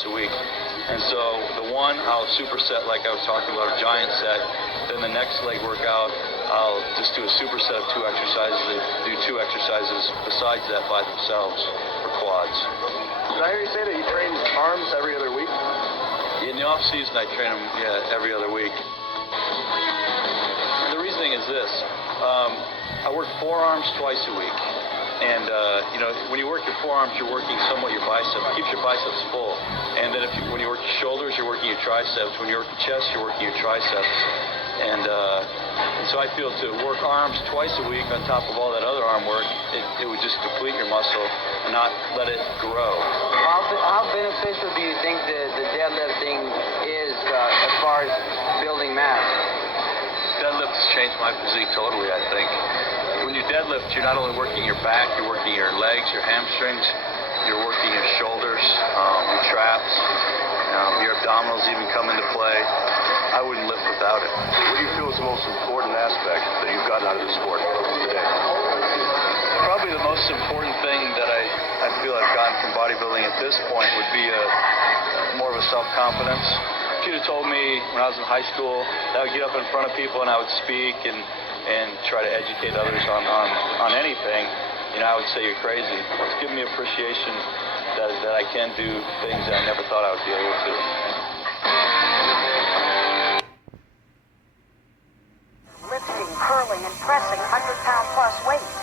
sets a week. And so the one, I'll superset like I was talking about, a giant set. Then the next leg workout, I'll just do a superset of 2 exercises. Do 2 exercises besides that by themselves for quads. Did I hear you say that you train arms every other week? In the off season, I train them every other week. The reasoning is this: I work forearms twice a week. And, when you work your forearms, you're working somewhat your biceps. It keeps your biceps full. And then when you work your shoulders, you're working your triceps. When you work your chest, you're working your triceps. And so I feel to work arms twice a week on top of all that other arm work, it would just deplete your muscle and not let it grow. How beneficial do you think the deadlifting is as far as building mass? Deadlift has changed my physique totally, I think. When you deadlift, you're not only working your back, you're working your legs, your hamstrings, you're working your shoulders, your traps, your abdominals even come into play. I wouldn't lift without it. What do you feel is the most important aspect that you've gotten out of the sport today? Probably the most important thing that I feel I've gotten from bodybuilding at this point would be more of a self-confidence. If you'd have told me when I was in high school that I would get up in front of people and I would speak and try to educate others on anything, I would say you're crazy. It's given me appreciation that I can do things that I never thought I would be able to. Lifting, curling, and pressing 100-pound plus weights.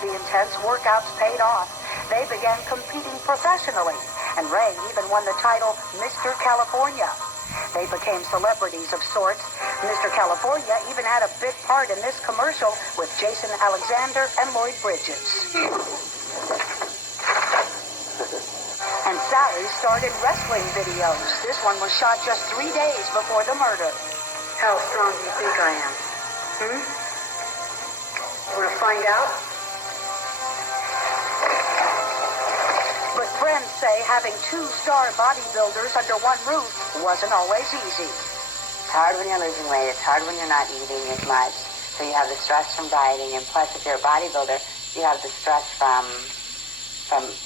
The intense workouts paid off. They began competing professionally, and Ray even won the title Mr. California. They became celebrities of sorts. Mr. California even had a big part in this commercial with Jason Alexander and Lloyd Bridges. And Sally started wrestling videos. This one was shot just 3 days before the murder. How strong do you think I am? Want to find out? But friends say having 2-star bodybuilders under one roof wasn't always easy. It's hard when you're losing weight. It's hard when you're not eating as much. So you have the stress from dieting, and plus if you're a bodybuilder, you have the stress from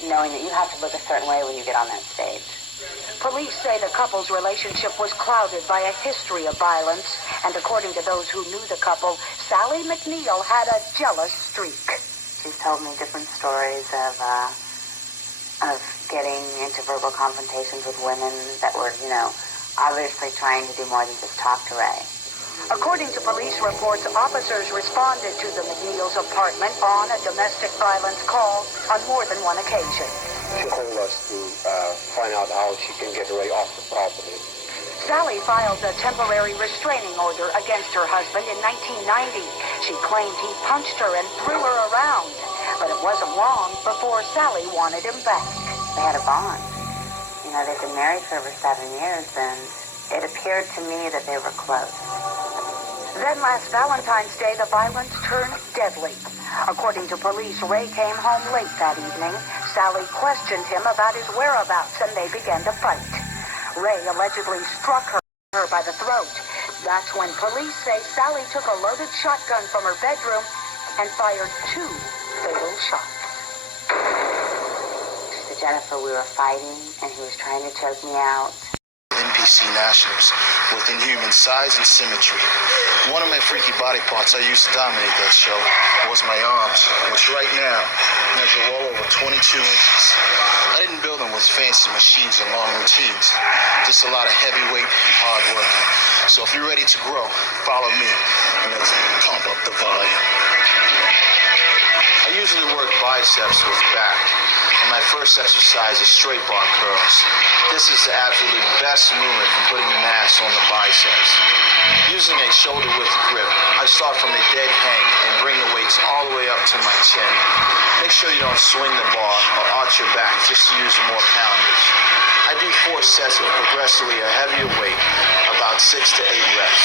knowing that you have to look a certain way when you get on that stage. Police say the couple's relationship was clouded by a history of violence, and according to those who knew the couple, Sally McNeil had a jealous streak. She's told me different stories of getting into verbal confrontations with women that were, obviously trying to do more than just talk to Ray. According to police reports, officers responded to the McNeil's apartment on a domestic violence call on more than one occasion. She told us to find out how she can get Ray off the property. Sally filed a temporary restraining order against her husband in 1990. She claimed he punched her and threw her around. But it wasn't long before Sally wanted him back. They had a bond. They've been married for over 7 years, and it appeared to me that they were close. Then last Valentine's Day, the violence turned deadly. According to police, Ray came home late that evening. Sally questioned him about his whereabouts, and they began to fight. Ray allegedly struck her by the throat. That's when police say Sally took a loaded shotgun from her bedroom and fired 2 fatal shots. Jennifer, we were fighting, and he was trying to choke me out. NPC nationals with inhuman size and symmetry. One of my freaky body parts I used to dominate that show was my arms, which right now measure well over 22 inches. I didn't build them with fancy machines and long routines, just a lot of heavy weight and hard work. So if you're ready to grow, follow me, and let's pump up the volume. I usually work biceps with back, and my first exercise is straight bar curls. This is the absolutely best movement for putting mass on the biceps. Using a shoulder width grip, I start from a dead hang and bring the weights all the way up to my chin. Make sure you don't swing the bar or arch your back just to use more poundage. I do 4 sets with progressively a heavier weight, about 6 to 8 reps.